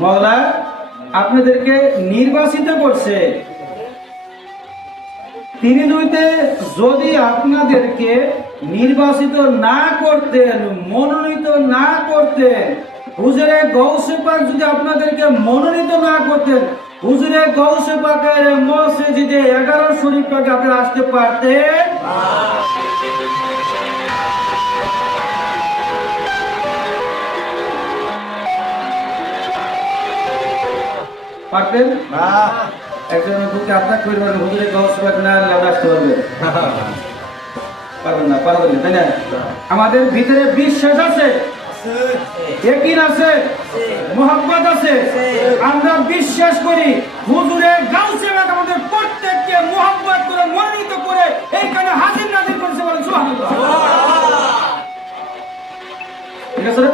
মওলা আপনাদেরকে নির্বাচিত করছে। তিনি যদি আপনাদেরকে নির্বাচিত না করতেন, মনোনীত না করতেন, হুজুরে গৌসে পাক যদি আপনাদেরকে মনোনীত না করতেন, হুজুরে গৌসে পাকের মসজিদে 11 শরীফ পাকে আপনারা আসতে পারতেন? পারতেন না। একজন বুকে আপনার পরিবার হুজুরে গৌসে পাক না আসতে পারবে? পারবেন না, পারবেন না, তাই না? আমাদের ভিতরে বিশ্বাস আছে, ইয়াকিন আছে, মোহাব্বত আছে। আমরা বিশ্বাস করি হুজুরে গাউসে পাক আমাদের প্রত্যেককে মোহাব্বত করে মনোনীত করে এইখানে হাজির নাজির করেছে, বলেন সুবহানাল্লাহ। ঠিক আছে,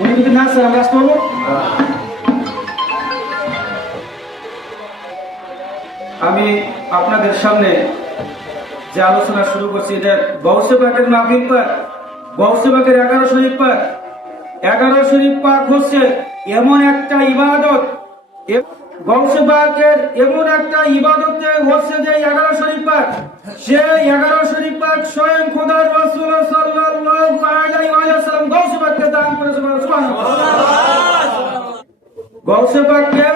উনি যদি না স্যার আমরা আসতে পারবো? আমি আপনাদের সামনে যে আলোচনা শুরু করছি, এটা গৌসে পাকের মাহফিল পাক, গৌসে পাকের 11 শরীফ পাক। 11 শরীফ পাক হচ্ছে এমন একটা ইবাদত, গৌসে পাকের এমন একটা ইবাদত হচ্ছে যে 11 শরীফ পাক, সেই 11 শরীফ পাক স্বয়ং খোদার রাসূল সাল্লাল্লাহু আলাইহি ওয়াসাল্লাম গৌসে পাককে দান করেছেন, সুবহানাল্লাহ। গৌসে পাককে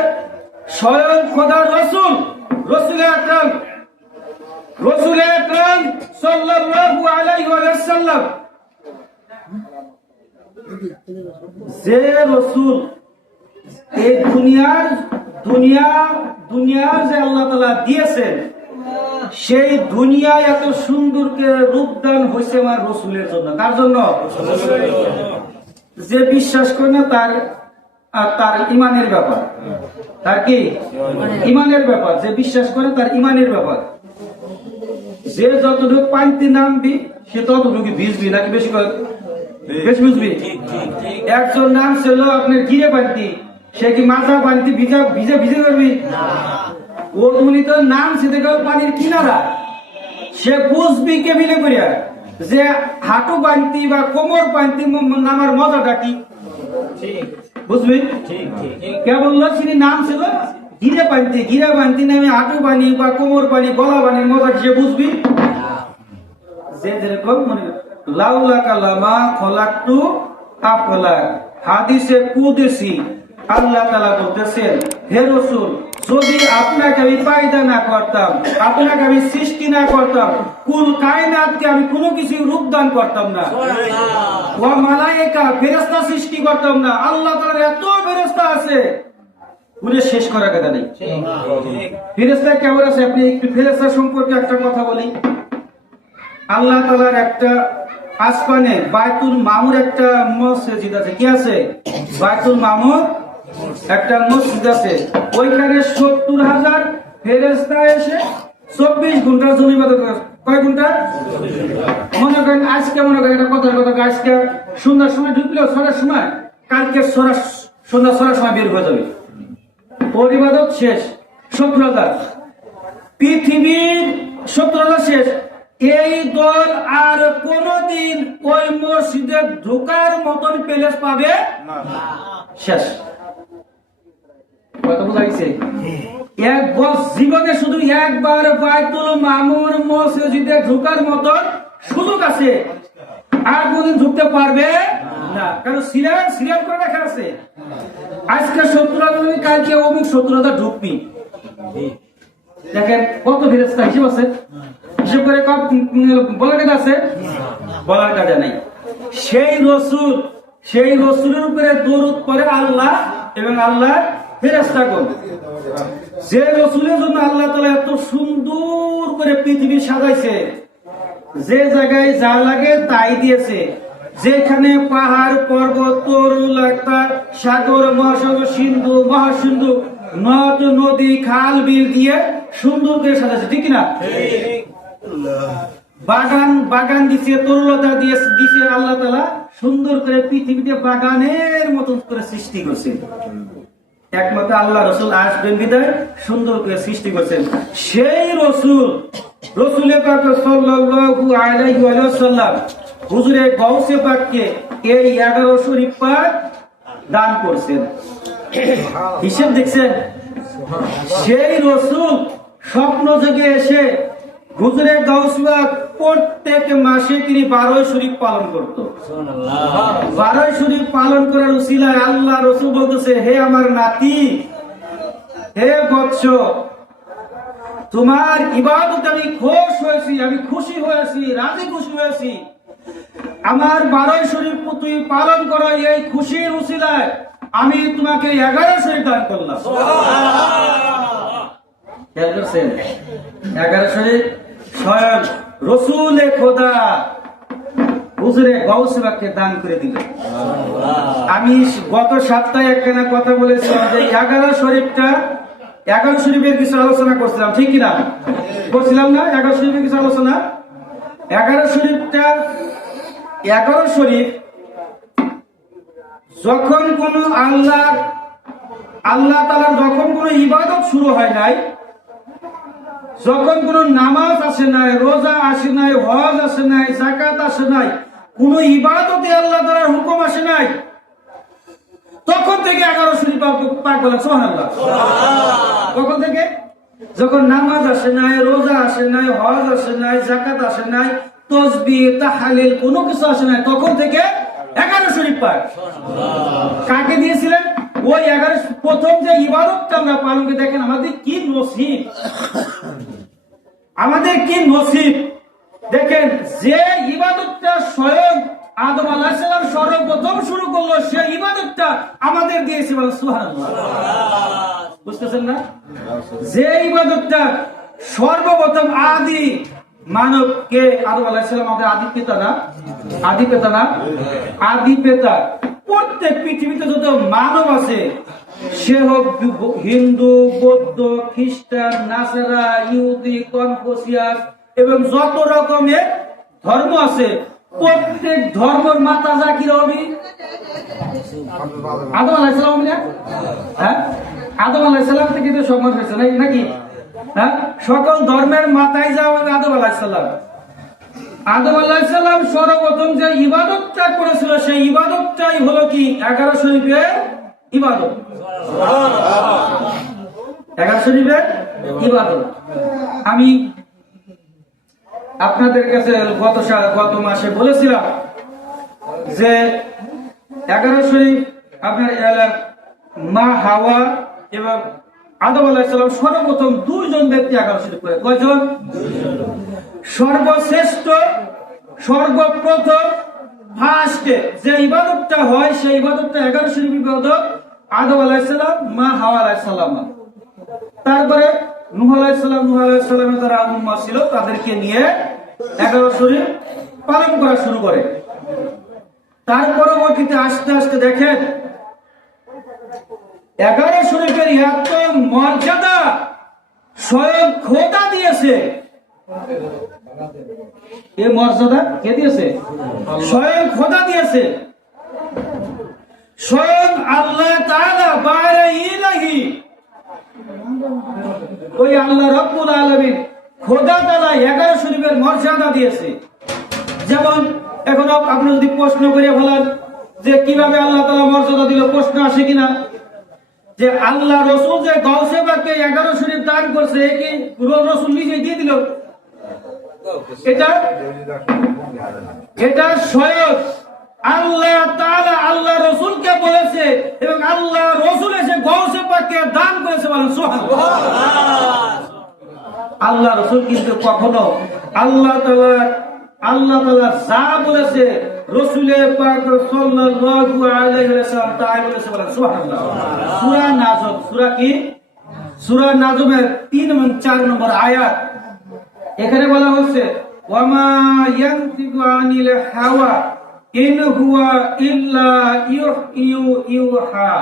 স্বয়ং খোদার রাসূল রাসূল আকরাম সাল্লাল্লাহু আলাইহি ওয়াসাল্লাম, যে রাসূল এই দুনিয়ার যে আল্লাহ তাআলা দিয়েছেন, সেই দুনিয়া এত সুন্দর করে রূপদান হয়েছে আমার রাসূলের জন্য। কার জন্য? যে বিশ্বাস করে না তার ইমানের ব্যাপার। তার কি ইমানের ব্যাপার? যে বিশ্বাস করে তার ইমানের ব্যাপার। যে যতটুকু পানিতে নামবি সে ততটুকু ভিজবি, নাকি বেশি বুঝবি? একজন নাম ছিল আপনার গিরে পানিতে, সে কি মাথা পানিতে ভিজে করবি? উনি তো নাম সেতে গেল পানির কিনারা, সে বুঝবি কেবিলে করিয়া যে হাঁটু পানিতে বা কোমর পানিতে নামার মজাটা কি, বুঝবি? কে বললো? তিনি নাম ছিল গিরে পানিতে নামে হাঁটু পানি বা কোমর পানি গলা পানির মজা সে বুঝবি? যে যেরকম মনে লাউলাকা লামা খলাকতু আফলাক, হাদিসে কুদসি আল্লাহ তাআলা বলতেছেন, হে রাসূল, যদি আপনাকে আমি পয়দা না করতাম, আপনাকে আমি সৃষ্টি না করতাম, কুল কায়নাতকে আমি কোনো কিছু রূপদান করতাম না, ওয়া মালায়েকা ফেরেশতা সৃষ্টি করতাম না। আল্লাহ তাআলার এত ফেরেশতা আছে, পুরো শেষ করার কথা নেই। ফেরেশতা কেমন আছে? আপনি একটু ফেরেশতা সম্পর্কে একটা কথা বলি। আল্লাহ তাআলার একটা আসমানে বাইতুল মামুর একটা মসজিদ আছে। কি আছে? বাইতুল মামুর একটা মসজিদ আছে। ওইখানে 70,000 ফেরেশতা এসে 24 ঘন্টা জন্য ইবাদত করে। কয় ঘন্টা? মনে করেন আজকে এটা কথার কথা, আজকে সন্ধ্যার সময় ঢুকলো, ছড়ার সময়, কালকে সন্ধ্যা ছড়ার সময় বের হয়ে যাবে, ওর ইবাদত শেষ। 70,000 পৃথিবীর 70,000 শেষ। এই দল আর কোনদিন ওই মসজিদে ঢোকার মতন প্লেস পাবে না, শেষ। কথা বোঝা গেছে? জীবনে শুধু একবার বাইতুল মামুর মসজিদে ঢোকার মতন সুযোগ আছে, আর কোনদিন ঢুকতে পারবে না, কারণ সিরিয়াল করে রাখা আছে। আজকে 70,000, কালকে অমুক 70,000 ঢুকবি। দেখেন কত ফেরেশতা হিসেব আছে, হিসেব করে বলার কাজে আছে, বলার কাজে নাই। সেই রসুলের উপরে দরুদ পড়ে আল্লাহ এবং আল্লাহ ফেরেশতাগণ। যে রসুলের জন্য আল্লাহ তাআলা এত সুন্দর করে পৃথিবী সাজাইছে, যে জায়গায় যা লাগে তাই দিয়েছে, যেখানে পাহাড় পর্বত তরুল একটা সাগর মহাসাগর সিন্ধু মহাসিন্ধু নদ নদী খাল বিল দিয়ে সুন্দর করে সাজাচ্ছে, ঠিক না? বাগান দিছে, তরুলতা দিছে আল্লাহ তাআলা সুন্দর করে পৃথিবীতে বাগানের মতন করে সৃষ্টি করছে। একমাত্র আল্লাহ রসুল আসবেন বিদায় সুন্দর করে সৃষ্টি করছেন। সেই রসুলে পাক সাল্লাল্লাহু আলাইহি ওয়াসাল্লাম হুজুরে গাউসে পাককে এই 11 শরীফ পাক দান করছেন। হিসেব দেখছেন? সেই রাসূল স্বপ্ন যোগে এসে হুজুরে গাউসবাগ প্রত্যেক মাসে তিনি 12 শরীফ পালন করত। 12 শরীফ পালন করার উসিলায় আল্লাহ রাসূল বলতেছে, হে আমার নাতি, হে বৎস, তোমার ইবাদত আমি খুশ হয়েছি, আমি খুশি হয়েছি, রাজি খুশি হয়েছি। আমার 12 শরীফ তুই পালন করো, এই খুশির উসিলায় আমি তোমাকে 11 শরীফ দান করলাম। 11 শরীফ স্বয়ং রসুলে খোদা হুজুরে গাউসবাগকে দান করে দিলেন। আমি গত সপ্তাহে একখানা কথা বলেছিলাম যে 11 শরীফটা, 11 শরীফের কিছু আলোচনা করছিলাম, ঠিক কিনা? করছিলাম না? 11 শরীফের কিছু আলোচনা। 11 শরীফটা, 11 শরীফ যখন কোন আল্লাহ তাআলার যখন কোন ইবাদত শুরু হয় নাই, যখন কোন নামাজ আসে নাই, রোজা আসে নাই, হজ আসে নাই, যাকাত আসে নাই, কোন ইবাদতে আল্লাহ তাআলার হুকুম আসে নাই, তখন থেকে 11 শরীফ পাক বলেন সুবহানাল্লাহ। তখন থেকে যখন নামাজ আসে নাই, রোজা আসে নাই, হজ আসে নাই, যাকাত আসে নাই, তাসবিহ তাহলিল কোনো কিছু আসে নাই, তখন থেকে 11 শরীফ পাক কাকে দিয়েছিলেন? ওই 11 প্রথম যে ইবাদতটা আমরা পালন করে, দেখেন আমাদের কি নসিব, আমাদের কি নসিব। দেখেন যে ইবাদতটা স্বয়ং আদম আলাইহিস সালাম সর্বপ্রথম শুরু করলো, সেই ইবাদতটা আমাদের দিয়েছে, বলেন সুবহানাল্লাহ। বুঝতেছেন না? যে ইবাদতটা সর্বপ্রথম আদি মানবকে, আদম আলাইহিস সালাম আমাদের আদি পিতা না? আদি পিতা না? আদি পিতা। প্রত্যেক পৃথিবীতে যত মানব আছে, সে হোক হিন্দু, বৌদ্ধ, খ্রিস্টান, নাসারা, ইহুদি, কনফুসিয়াস এবং যত রকমের ধর্ম আছে, প্রত্যেক ধর্মের মাতা জাকির হবে আদম আলাইহিস সালাম। হ্যাঁ, আদম আলাইহিস সালাম থেকে তো সমাজ হয়েছে নাকি? হ্যাঁ, সকল ধর্মের মাতাই যাওয়া আদম আলাইহিস সালাম। আদম আলাইহিস সালাম সর্বপ্রথম যে ইবাদতটা করেছিল, সেই ইবাদতটাই হলো কি 11 শরীফের ইবাদত। 11 শরীফের ইবাদত। আমি আপনাদের কাছে গত মাসে বলেছিলাম যে 11 শরীফ আপনার মা হাওয়া এবং আদম আলাইহিস সালাম সর্বপ্রথম 2 জন ব্যক্তি 11 শরীফ করে। কয়জন? সর্বশ্রেষ্ঠ, সর্বপ্রথম ফার্স্টে যে ইবাদতটা হয়, সেই ইবাদতটা 11 শরীফ ইবাদত আদম আলাইহিস সালাম, মা হাওয়া আলাইহিস সালাম। তারপরে নূহ আলাইহিস সালামের যারা উম্মাহ ছিল, তাদেরকে নিয়ে 11 শরীফ পালন করা শুরু করে। তার পরবর্তীতে আস্তে আস্তে দেখেন 11 শরীফের এত মর্যাদা স্বয়ং খোদা দিয়েছে। এই মর্যাদা কে দিয়েছে? স্বয়ং খোদা দিয়েছে। স্বয়ং আল্লাহ তাআলা বারে ইলাহি, ওই আল্লাহ রাব্বুল আলামিন খোদা তাআলা 11 শরীফের মর্যাদা দিয়েছে। যেমন এখন আপনি যদি প্রশ্ন করে বলেন যে কিভাবে আল্লাহ তাআলা মর্যাদা দিল, প্রশ্ন আসে কিনা যে আল্লাহ রাসূল যে গাউসে বাগকে 11 শরীফ দান করছে, কি রাসূল নিজে দিয়ে দিল? এটা স্বয়ং আল্লাহ তাআলা আল্লাহ রাসূলকে বলেছে এবং আল্লাহ রাসূল এসে গাউসে পাককে দান করেছে, বলেন সুবহানাল্লাহ। আল্লাহ রাসূল কিন্তু কখনো আল্লাহ তাআলা যা বলেছে রাসূলে পাক সাল্লাল্লাহু আলাইহি ওয়াসাল্লাম তাই বলেছে, বলেন সুবহানাল্লাহ। সূরা নাজম, সূরা কি? সূরা নাজমের 3 এবং 4 নম্বর আয়াত, এখানে বলা হচ্ছে ওয়ামা ইয়ানতিকু আনিল হাওয়া ইন হুয়া ইল্লা ইউহা।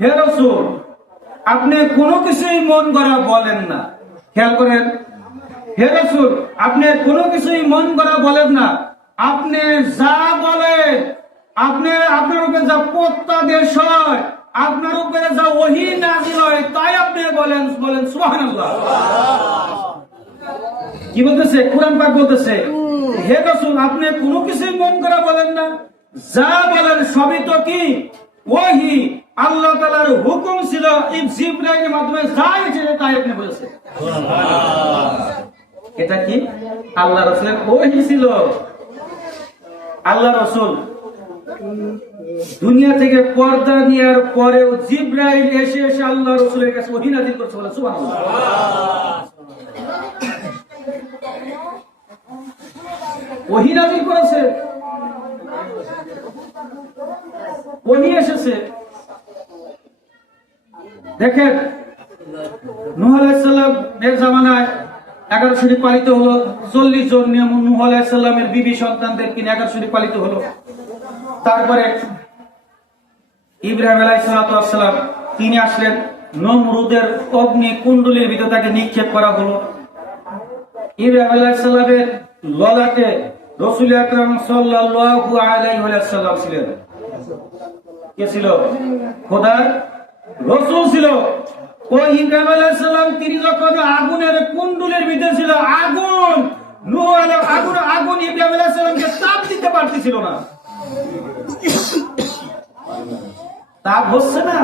হে রাসূল, আপনি কোনো কিছুই মন গড়া বলেন না। খেয়াল করেন, হে রাসূল, আপনি কোনো কিছুই মন গড়া বলেন না। আপনি যা বলেন, আপনার উপরে যা প্রত্যাদেশ হয়, আপনার উপরে যা ওহী নাযিল হয়, তাই আপনি বলেন সুবহানাল্লাহ। কি বলতেছে? কুরআন পাক বলতেছে, হে রাসূল, আপনি কোনো কিছুই মন করা বলেন না, যা বলেন সবই তো কি ওহী, আল্লাহ তাআলার আল্লাহর হুকুম ছিল জিবরাইলের মাধ্যমে যা এসেছে তাই আপনি বলেছেন। এটা কি আল্লাহ রাসূলের ওহী ছিল। আল্লাহ রাসূল দুনিয়া থেকে পর্দা নেওয়ার পরেও জিবরাইল এসে এসে আল্লাহ রাসূলের কাছে ওহী নাযিল করছে, বলে সুবহানাল্লাহ। ওহী নাযিল করেছে, ওহী এসেছে। দেখেন নূহ আলাইহিস সালাম এর জামানায় 11 শরীফ পালিত হলো, 40 জন নিয়ে নূহ আলাইহিস সালামের বিবি সন্তানদেরকে নিয়ে 11 শরীফ পালিত হলো। তারপরে ইব্রাহিম আলাইহিস সালাম তিনি আসলেন, নমরুদের অগ্নি কুণ্ডলীর ভিতর তাকে নিক্ষেপ করা হলো। ইব্রাহিম আলাইহিস সালামের ললাটে রাসূল আকরাম সাল্লাল্লাহু আলাইহি ওয়াসাল্লাম ছিলেন। কে ছিল? খোদার রাসূল ছিল। ওই ইব্রাহিম আলাইহিস সালাম তিনি যখন আগুনের কুণ্ডলীর ভিতরে ছিল, আগুন নূহ আগুন ইব্রাহিম আলাইহিস সালামকে তাপ দিতে পারতেছিল না। তাপ হচ্ছে না,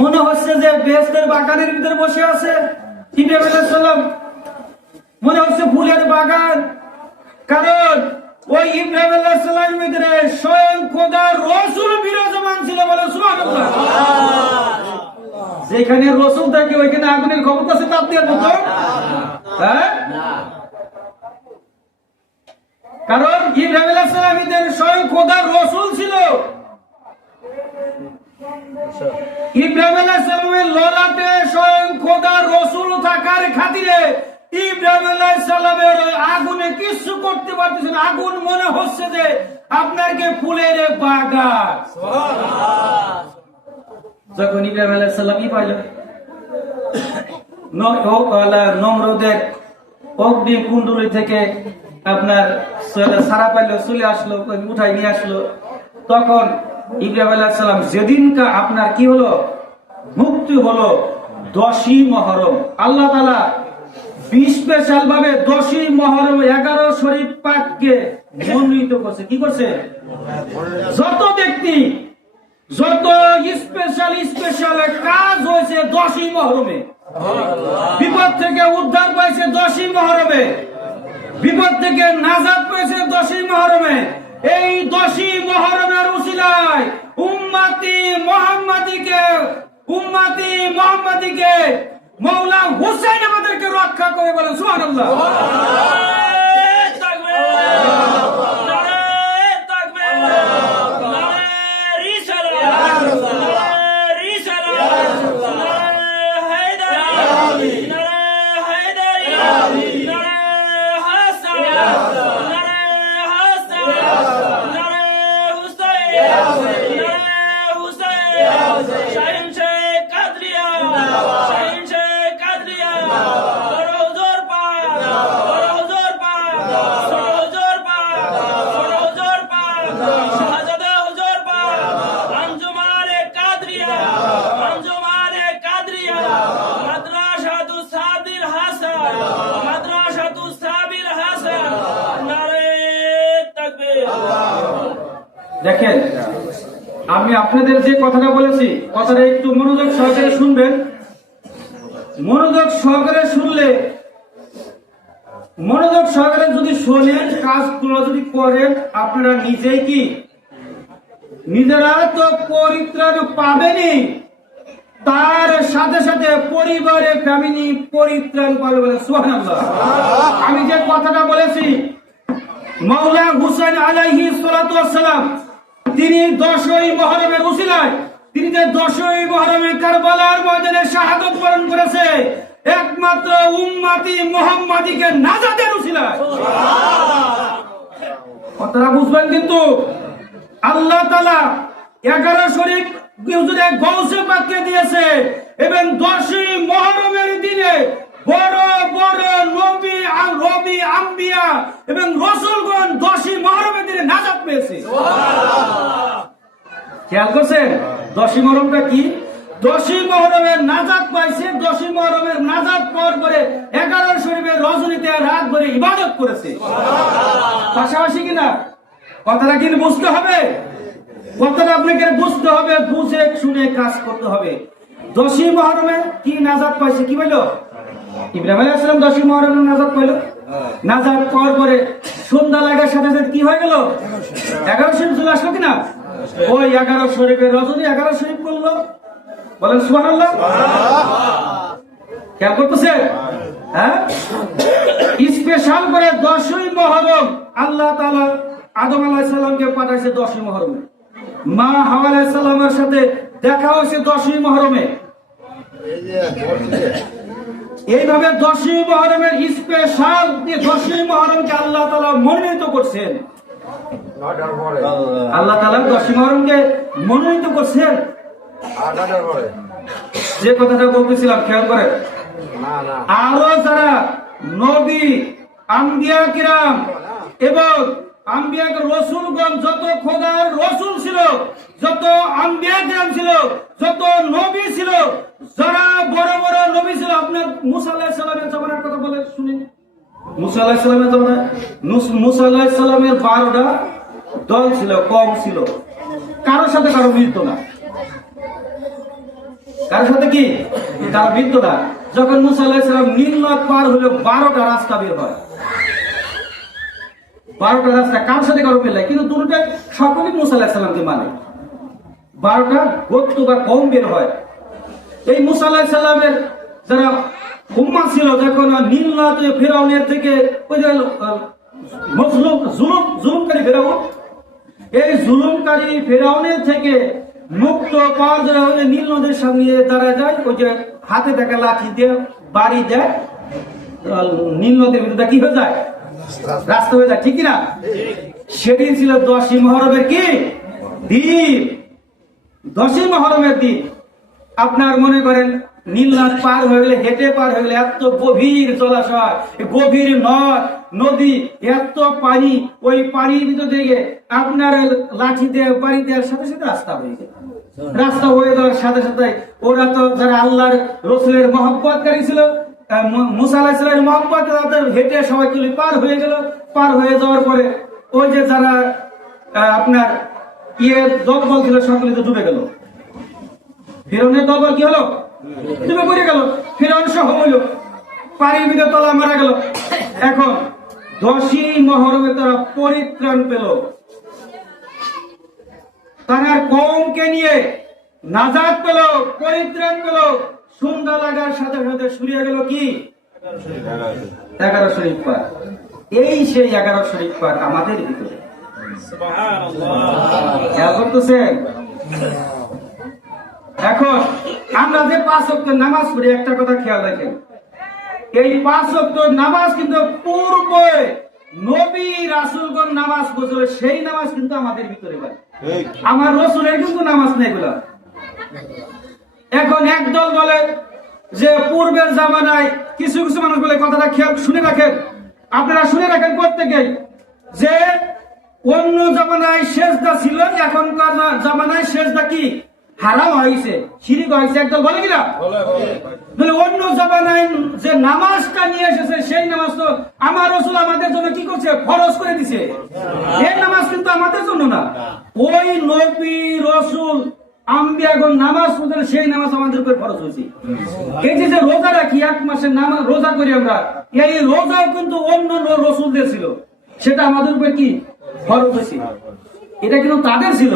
মনে হচ্ছে যে বেহেশতের বাগানের ভিতরে বসে আছে ইব্রাহিম আলাইহিস সালাম, মনে হচ্ছে ফুলের বাগান। কারণ ওই ইব্রাহিম আলাইহিস সালামের ভিতরে স্বয়ং খোদার রাসূল বিরাজমান ছিল, বলে সুবহানাল্লাহ। যেখানে রাসূল থাকে ওইখানে আগুনের ক্ষমতা আছে তাপ দেওয়ার মতো? হ্যাঁ, কারণ ইব্রাহিম আলাইহিস সালামের ভিতরে স্বয়ং খোদার রাসূল ছিল। ইব্রাহিম আলাইহিস সালামের ললাটে স্বয়ং খোদার রাসূল থাকার খাতিরে ইব্রাহিম আলাইহিস সালামের আগুনে কিছু করতে পারতেছেন। আগুন মনে হচ্ছে যে আপনার কে ফুলের বাগান। যখন ইব্রাহিম আলাইহিস সালাম পাইল নমরুদের অগ্নি কুণ্ডলী থেকে আপনার সারা পাইল, চলে আসলো, উঠাই নিয়ে আসলো, তখন ইব্রাহিম আলাইহিস সালাম যেদিনকা আপনার কি হলো, মুক্তি হলো 10ই মুহররম। আল্লাহ তাআলা স্পেশাল ভাবে 10ই মুহররম 11 শরীফ পাককে মনোনীত করছে। কি করছে? যত ব্যক্তি যত স্পেশাল কাজ হয়েছে 10ই মুহররমে, বিপদ থেকে উদ্ধার পাইছে 10ই মুহররমে, বিপদ থেকে নাজাত পেয়েছে 10ই মুহররমে। এই 10ই মুহররমের উসিলায় উম্মতি মুহাম্মাদিকে মওলা হুসাইন আমাদেরকে রক্ষা করে, বলেন সুবহানাল্লাহ। দেখেন, আমি আপনাদের যে কথাটা বলেছি, কথাটা একটু মনোযোগ সহকারে শুনবেন। মনোযোগ সহকারে শুনলে, মনোযোগ সহকারে যদি শোনেন, কাজগুলো যদি করেন, আপনারা নিজেই কি নিজেরা তো পরিত্রাণ পাবেনই, তার সাথে সাথে পরিবারের ফ্যামিলি পরিত্রাণ পাবে, বলে সুবহানাল্লাহ। আমি যে কথাটা বলেছি, মাওলা হুসাইন আলাইহিস সালাতু ওয়াস সালাম তিনি 10ই মুহররমের উসিলায়, তিনি যে 10ই মুহররমে কারবালার ময়দানে শাহাদাত বরণ করেছে, একমাত্র উম্মতি মুহাম্মাদিকে নাজাতের উসিলায়। কথাটা বুঝবেন কিন্তু। আল্লাহ তাআলা 11 শরীফ হুজুরে গৌসে পাককে দিয়েছে, এবং 10ই মুহররমের দিনে বড় বড় নবী আর রবি আম্বিয়া এবং রাসূলগণ 10ই মুহররমের দিনে নাজাত পেয়েছে। খেয়াল করছেন 10ই মুহররমটা কি? 10ই মুহররমের নাজাত পাইছে। 10ই মুহররমের নাজাত পাওয়ার পরে 11 শরীফের রজনীতে রাত ভরে ইবাদত করেছে। পাশাপাশি কিনা কথাটা কিন্তু বুঝতে হবে। কথাটা আপনাকে বুঝতে হবে, বুঝে শুনে কাজ করতে হবে। 10ই মুহররমে কি নাজাত পাইছে, কি বলল? ইব্রাহিম আলাইহিস সালাম 10ই মুহররমে নাজাত পাইল। নাজাত পাওয়ার পরে সন্ধ্যা লাগার সাথে সাথে কি হয়ে গেল? 11 শরীফ চলে আসলো কিনা? ওই 11 শরীফের রজনী 11 শরীফ করলো। বলেন সুবহানাল্লাহ। খেয়াল করতেছে? হ্যাঁ, স্পেশাল করে 10ই মুহররম আল্লাহ তাআলা আদম আলাইহিস সালামকে পাঠাইছে 10ই মুহররমে। মা হাওয়া আলাইহিস সালামের সাথে দেখা হয়েছে 10ই মুহররমে। এইভাবে 10ই মুহররমের স্পেশাল 10ই মুহররমকে আল্লাহ তাআলা মনোনীত করছেন। আল্লাহ তাআলা 10ই মুহররমকে মনোনীত করছেন। যে কথাটা বলতেছিলাম খেয়াল করে, আরো যারা নবী, আম্বিয়া কিরাম এবং আম্বিয়া রসুলগণ, যত খোদার রসুল ছিল, যত আম্বিয়া কিরাম ছিল, যত নবী ছিল, যারা বড় বড় নবী ছিল, আপনার মুসা আলাইহিস সালামের জামানার কথা বলে শুনি। মুসা আলাইহিস সালামের জামানায় মুসা আলাইহিস সালামের 12টা দল ছিল, কম ছিল, কারোর সাথে কারো মিলত না। কারোর সাথে কি কারো মিলত না। যখন মুসা আলাইহিস সালাম নীল নদ পার হলো, 12টা রাস্তা বের হয়। 12টা রাস্তা, কার সাথে কারো মিল নাই, কিন্তু দুটোটাই সকলেই মুসা আলাইহিস সালামকে মানে। 12টা গোত্র বা কওম বের হয়। এই মুসা আলাইহিস সালামের যারা উম্মাহ ছিল, যখন নীল নদ ফিরআউনের থেকে ওই যে জুলুমকারী ফিরআউন, এই জুলুমকারী ফিরআউনের থেকে মুক্ত পাওয়ার জন্য নীল নদের সামনে দাঁড়ায় যায়, ওই যে হাতে দেখা লাঠি দিয়ে বাড়ি দেয়, নীল নদের ভিতরে কি হয়ে যায়? রাস্তা হয়ে যায়, ঠিক না? সেদিন ছিল 10ই মুহররমের কি দিন, 10ই মুহররমের দিন। আপনার মনে করেন নীলনদ পার হয়ে গেলে, হেঁটে পার হয়ে গেলে, এত গভীর জলাশয়, গভীর নদ নদী, এত পানি, ওই পানির ভিতর থেকে আপনার লাঠি দিয়ে বাড়ি দেওয়ার সাথে সাথে রাস্তা হয়ে গেল। রাস্তা হয়ে যাওয়ার সাথে সাথে ওরা তো যারা আল্লাহর রসুলের মহব্বতকারী ছিল, মুসা আলাইহিস সালামের মহব্বত, তাদের হেঁটে সবাই চলে পার হয়ে গেল। পার হয়ে যাওয়ার পরে ওই যে যারা আপনার দলবল ছিল, সকলে তো ডুবে গেল। ফিরআউনের দলবল কি হলো? ডুবে পড়ে গেল। ফিরআউন সহ হইল, পানির ভিতরে তলা মারা গেল। এখন 10ই মুহররমে তারা পরিত্রাণ পেল, তারা কওমকে নিয়ে নাজাত পেল, পরিত্রাণ পেল। সন্ধ্যা লাগার সাথে সাথে শুরিয়ে গেল কি 11 শরীফ পার। এই সেই 11 শরীফ পার আমাদের ভিতরে। খেয়াল করতেছেন? এখন আমরা যে 5 ওয়াক্ত নামাজ পড়ি, একটা কথা খেয়াল রাখেন, এই 5 ওয়াক্ত নামাজ কিন্তু পূর্বে নবী রাসূলগণ নামাজ পড়ছিল, সেই নামাজ কিন্তু আমাদের ভিতরে ভাই। আমার রাসূলের কিন্তু নামাজ নেই এগুলা। এখন একদল বলে যে পূর্বের জামানায়, কিছু কিছু মানুষ বলে, কথাটা খেয়াল শুনে রাখেন, আপনারা শুনে রাখেন প্রত্যেকেই, যে অন্য জামানায় সেজদা ছিল, এখনকার জামানায় সেজদা কি হারাম হয়েছে, শিরক হয়েছে। একদল বলে কিনা? বলে অন্য জামানায় যে নামাজটা নিয়ে এসেছে, সেই নামাজ তো আমার রাসূল আমাদের জন্য কি করছে? ফরজ করে দিছে। এই নামাজ কিন্তু আমাদের জন্য না, ওই নবী রাসূল আম্বিয়াগণ নামাজ পড়েন, সেই নামাজ আমাদের উপর ফরজ হয়েছে। এই যে রোজা রাখি, 1 মাসের নামাজ রোজা করি আমরা, এই রোজাও কিন্তু অন্য রাসূলদের ছিল, সেটা আমাদের উপর কি ফরজ হয়েছে। এটা কিন্তু তাদের ছিল,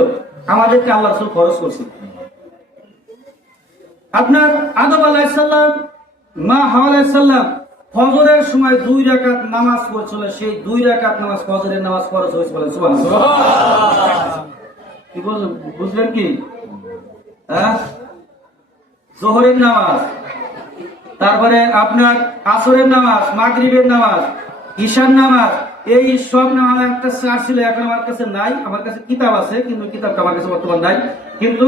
আমাদেরকে আল্লাহ রাসূল ফরজ করছে। আপনার আদম আলাইহিস সালাম, মা হাওয়া আলাইহিস সালাম ফজরের সময় 2 রাকাত নামাজ পড়ছিল, সেই 2 রাকাত নামাজ ফজরের নামাজ ফরজ হয়েছে। বলেন সুবহানাল্লাহ। কি বললেন? বুঝলেন কি? যোহরের নামাজ, তারপরে আপনার আসরের নামাজ, মাগরিবের নামাজ, ঈশার নামাজ, এই সব নামাজ একটা চার ছিল, এখন আমার কাছে নাই। আমার কাছে কিতাব আছে, কিন্তু কিতাবটা আমার কাছে বর্তমান নাই। কিন্তু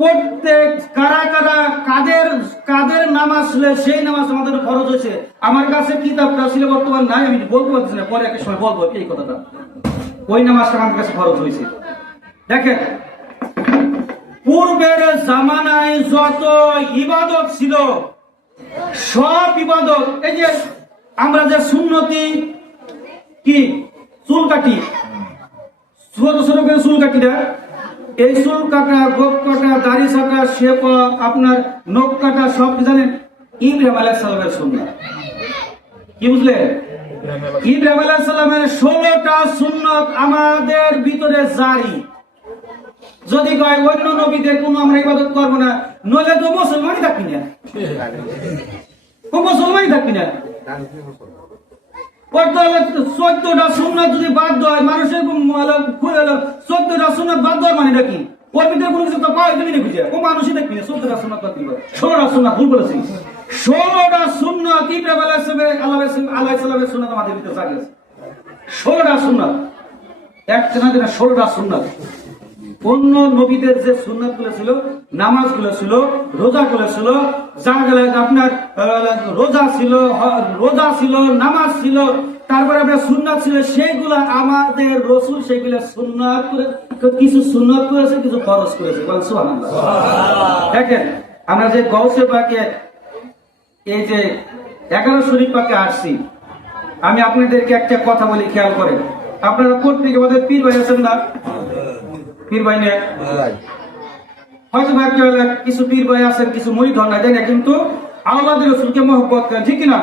প্রত্যেক কারা কারা কাদের নামাজ ছিল, সেই নামাজ আমাদের খরচ হয়েছে। আমার কাছে কিতাবটা ছিল, বর্তমান নাই, আমি বলতে পারছি না, পরে একটা সময় বলবো এই কথাটা। ওই নামাজটা আমার কাছে খরচ হয়েছে। দেখেন, পূর্বের জামানায় যত ইবাদত ছিল, সব ইবাদত, এই যে আমরা যে সুন্নতি কি চুল কাটি, ছোট ছোট করে চুল কাটি না, এই চুল কাটা, গোপ কাটা, দাড়ি ছাটা, শেপ, আপনার নখ কাটা সব কি জানেন? ইব্রাহিম আলাইহিস সালামের সুন্নাত। কি বুঝলেন? ইব্রাহিম আলাইহিস সালামের 16টা সুন্নাত আমাদের ভিতরে জারি। যদি কয় অন্য নবীদের কোন আমরা ইবাদত করবো না, নইলে তো মুসলমানই থাকি না, মুসলমানই থাকি না। 14টা সুন্নাত যদি বাদ দেয়, মানুষের 14টা সুন্নাত বাদ দেওয়ার মানে নাকি ওর ভিতরে কোনো কিছু তো পাওয়া যাবে না, খুঁজে ও মানুষই দেখবি না। 14টা সুন্নাত বাদ দিবে, 16টা সুন্নাত ভুল বলেছি। 16টা সুন্নাত ইব্রাহিম আলাইহিস সালামের সুন্নাত আমাদের ভিতরে জারি আছে। 16টা সুন্নাত, একটা না, 16টা সুন্নাত। অন্য নবীদের যে সুন্নাত গুলো ছিল, নামাজ গুলো ছিল, রোজা গুলো ছিল, আপনার রোজা ছিল, নামাজ ছিল, তারপরে আপনার সুন্নাত ছিল, সেইগুলো আমাদের রসুল সেইগুলো সুন্নাত করে, কিছু সুন্নাত করেছে, কিছু ফরজ করেছে। সুবহানাল্লাহ। দেখেন আমরা যে গৌসে পাকে, এই যে 11 শরীফ পাকে আসছি, আমি আপনাদেরকে একটা কথা বলি, খেয়াল করেন। আপনারা প্রত্যেকে আমাদের পীর ভাই আছেন না? পীর ভাই নেই হয়তো কিছু পীর ভাই আছেন, কিছু মুরিদ হন না, তাই না? কিন্তু আওলাদের রসুলকে মহব্বত করেন, ঠিক কিনা?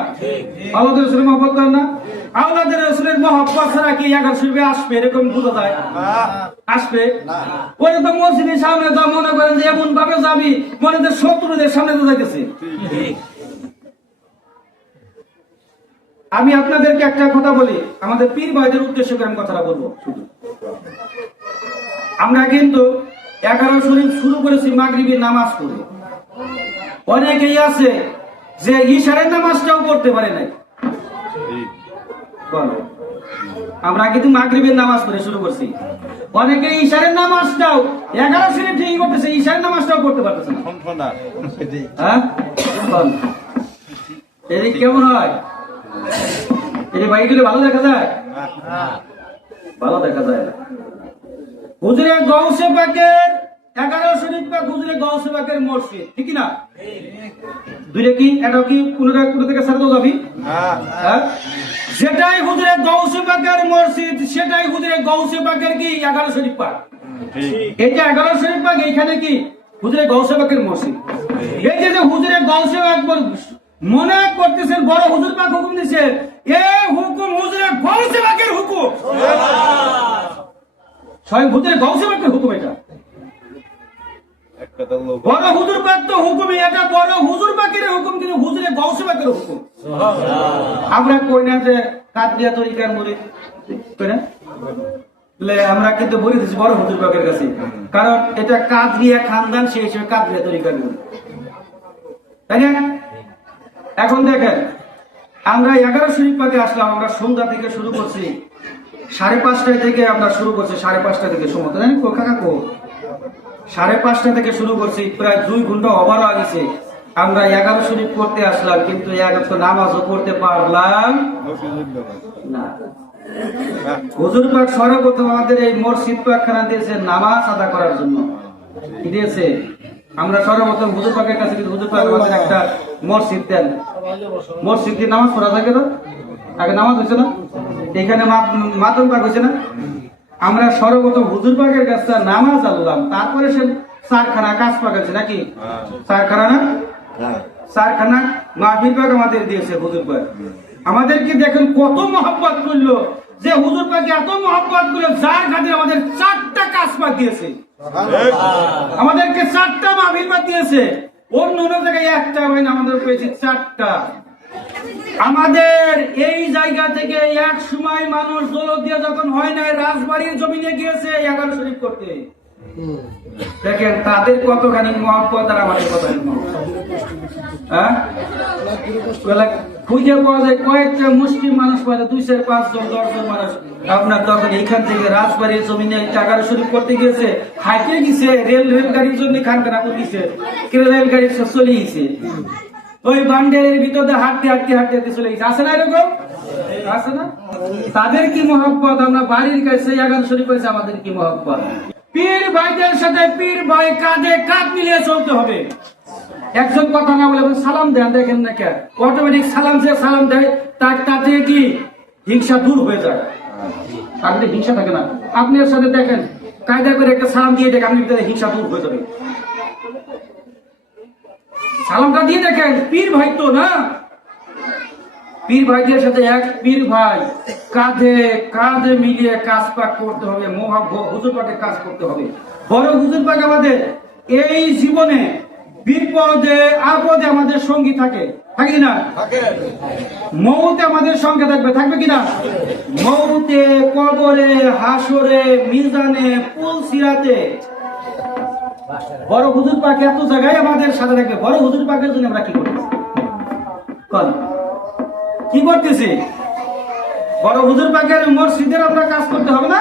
আওলাদের রসুলের মহব্বত করেন না? আওলাদের রসুলের মহব্বত ছাড়া কি 11 শরীফে আসবে এরকম বোঝা যায়? আসবে? ওই তো মসজিদের সামনে যা মনে করেন যে এমন ভাবে যাবি মনে যে শত্রুদের সামনে তো যাইতেছে। আমি আপনাদেরকে একটা কথা বলি, আমাদের পীর ভাইদের উদ্দেশ্য করে আমি কথাটা বলবো। শুধু আমরা কিন্তু 11 শরীফ শুরু করেছি মাগরিবের নামাজ পড়ে। অনেকেই আছে যে ইশারের নামাজটাও পড়তে পারে নাই। আমরা কিন্তু মাগরিবের নামাজ পড়ে শুরু করছি। অনেকে ইশারের নামাজটাও 11 শরীফ ঠিকই করতেছে, ইশারের নামাজটাও পড়তে পারতেছে না। হ্যাঁ, এই কেমন হয়? এই বাইকগুলো ভালো দেখা যায়? ভালো দেখা যায় না। হুজুরে গৌসে পাকের 11 শরীফ পাক, হুজুরে গৌসে পাকের মসজিদ, ঠিক না? দুইটা কি, এটা কি কোন থেকে সারতে যাবি? হ্যাঁ, যেটাই হুজুরে গৌসে পাকের মসজিদ, সেটাই হুজুরে গৌসে পাকের কি 11 শরীফ পাক। এইটা 11 শরীফ পাক, এইখানে কি হুজুরে গৌসে পাকের মসজিদ। এই যে হুজুরে গৌসে পাক মনে করতেছেন বড় হুজুর পাক হুকুম দিছে, এই হুকুম হুজুরে গৌসে পাকের হুকুম, স্বয়ং হুজুরে গৌসে পাকের হুকুম। এটা বড় হুজুর পাক তো হুকুমই, এটা বড় হুজুর পাকের হুকুম, কিন্তু হুজুরে গৌসে পাকের হুকুম। আমরা কই না যে কাদরিয়া তরিকার মুরিদ, কই না? আমরা কিন্তু বলে দিচ্ছি বড় হুজুর পাকের কাছে, কারণ এটা কাদরিয়া খানদান, সেই হিসেবে কাদরিয়া তরিকার মুরিদ, তাই না? এখন দেখেন আমরা 11 শরীফ পাকে আসলাম, আমরা সন্ধ্যা থেকে শুরু করছি, 5:30 থেকে আমরা শুরু করছি, 5:30 থেকে সময়, তাই না? কাকা কো 5:30 থেকে শুরু করছি, প্রায় 2 ঘন্টা ওভার হয়ে গেছে। আমরা 11 শরীফ পড়তে আসলাম, কিন্তু নামাজও পড়তে পারলাম না। হুজুর পাক সর্বপ্রথম আমাদের এই মসজিদ পাকখানা দিয়েছে নামাজ আদা করার জন্য, কি দিয়েছে? আমরা সর্বপ্রথম হুজুর পাকের কাছে, হুজুর পাক আমাদের একটা মসজিদ দেন, মসজিদ দিয়ে নামাজ পড়া থাকে না? আগে নামাজ হয়েছে না? এখানে মাতম পাক হয়েছে না? আমরা সর্বপ্রথম হুজুর পাকের কাছে নামাজ আনলাম, তারপরে সে 4খানা কাজ পাকাচ্ছে নাকি? 4খানা না, 4খানা মাহফিল পাক আমাদের দিয়েছে হুজুর পাক। আমাদেরকে দেখেন কত মহব্বত করলো, যে হুজুর পাক এত মহব্বত করলো, যার খাতির আমাদের 4টা কাজ পাক দিয়েছে, আমাদেরকে 4টা মাহফিল পাক দিয়েছে। অন্য অন্য জায়গায় একটা হয় না, আমাদের পেয়েছি 4টা। আমাদের এই জায়গা থেকে এক সময় মানুষ দৌলতদিয়া যখন হয় নাই, রাজবাড়ির জমিনে গিয়েছে 11 শরীফ করতে। দেখেন তাদের কতখানি মহব্বত আর আমাদের কতখানি মহব্বত। হ্যাঁ, খুঁজে পাওয়া যায় কয়েকটা মুসলিম মানুষ পাওয়া যায়, 2, 4, 5 জন 10 জন মানুষ। আপনার তখন এইখান থেকে রাজবাড়ির জমিনে 11 শরীফ করতে গিয়েছে, হাইটে গেছে, রেলগাড়ির জন্য খানখানা করে গেছে, রেলগাড়ি চলে গেছে, ওই বান্ডেলের ভিতরে হাঁটতে হাঁটতে হাঁটতে হাঁটতে চলে গেছে। আছে না এরকম? আছে না? তাদের কি মহব্বত, আমরা বাড়ির কাছে 11 শরীফ হয়েছে, আমাদের কি মহব্বত। পীর ভাইদের সাথে পীর ভাই কাঁধে কাঁধ মিলিয়ে চলতে হবে। একজন কথা না বলে সালাম দেন, দেখেন না কে অটোমেটিক সালাম, যে সালাম দেয় তাতে কি হিংসা দূর হয়ে যায়, তার হিংসা থাকে না। আপনার সাথে দেখেন কায়দা করে একটা সালাম দিয়ে দেখেন, আপনি ভিতরে হিংসা দূর হয়ে যাবে। সালামটা দিয়ে দেখেন, পীর ভাই তো না, পীর ভাইদের সাথে এক পীর ভাই কাঁধে কাঁধে মিলিয়ে কাজ পাক করতে হবে, হুজুর পাকের কাজ করতে হবে। বড় হুজুর পাক আমাদের এই জীবনে বিপদে আপদে আমাদের সঙ্গী থাকে, থাকে কিনা? মৌতে আমাদের সঙ্গে থাকবে, থাকবে কিনা? মৌতে, কবরে, হাসরে, মিজানে, পুল সিরাতে বড় হুজুর পাক এত জায়গায় আমাদের সাথে থাকবে। বড় হুজুর পাকের জন্য আমরা কি করতেছি? কি করতেছি? বড় হুজুর পাকের মসজিদের আমরা কাজ করতে হবে না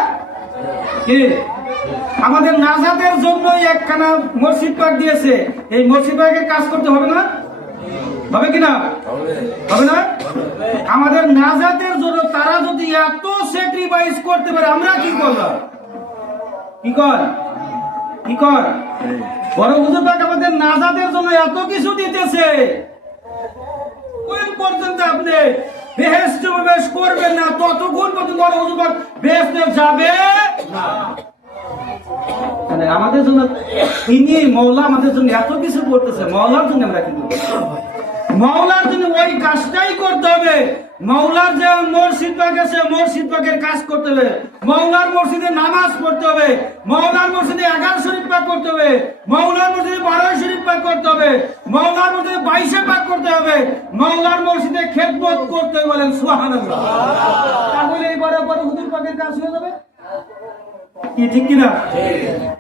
কি? আমাদের নাজাতের জন্য একখানা মসজিদ পাক দিয়েছে, এই মসজিদ পাকের কাজ করতে হবে না? হবে কিনা? হবে না? আমাদের নাজাতের জন্য তারা যদি এত স্যাক্রিফাইস করতে পারে, আমরা কি করলাম? কি কর কি কর বড় হুজুর পাক আমাদের নাজাতের জন্য এত কিছু দিতেছে, কোন পর্যন্ত আপনি বেহেশতে প্রবেশ করবেন না ততক্ষণ পর্যন্ত বড় হুজুর পাক বেহেশতে যাবে না। আমাদের জন্য তিনি মওলা আমাদের জন্য এত কিছু করতেছে, মওলার জন্য আমরা কি করব? মওলার জন্য ওই কাজটাই করতে হবে। মওলার যে মসজিদ পাক আছে, মসজিদ পাকের কাজ করতে হবে। মওলার মসজিদে নামাজ পড়তে হবে। মওলার মসজিদে 11 শরীফ পাক করতে হবে। মওলার মসজিদে 12 শরীফ পাক করতে হবে। মওলার মসজিদে 22 পাক করতে হবে। মওলার মসজিদে খেদমত করতে হবে। বলেন সুবহানাল্লাহ। তাহলে এই বড় বড় হুজুর পাকের কাজ হয়ে যাবে কি? ঠিক কিনা?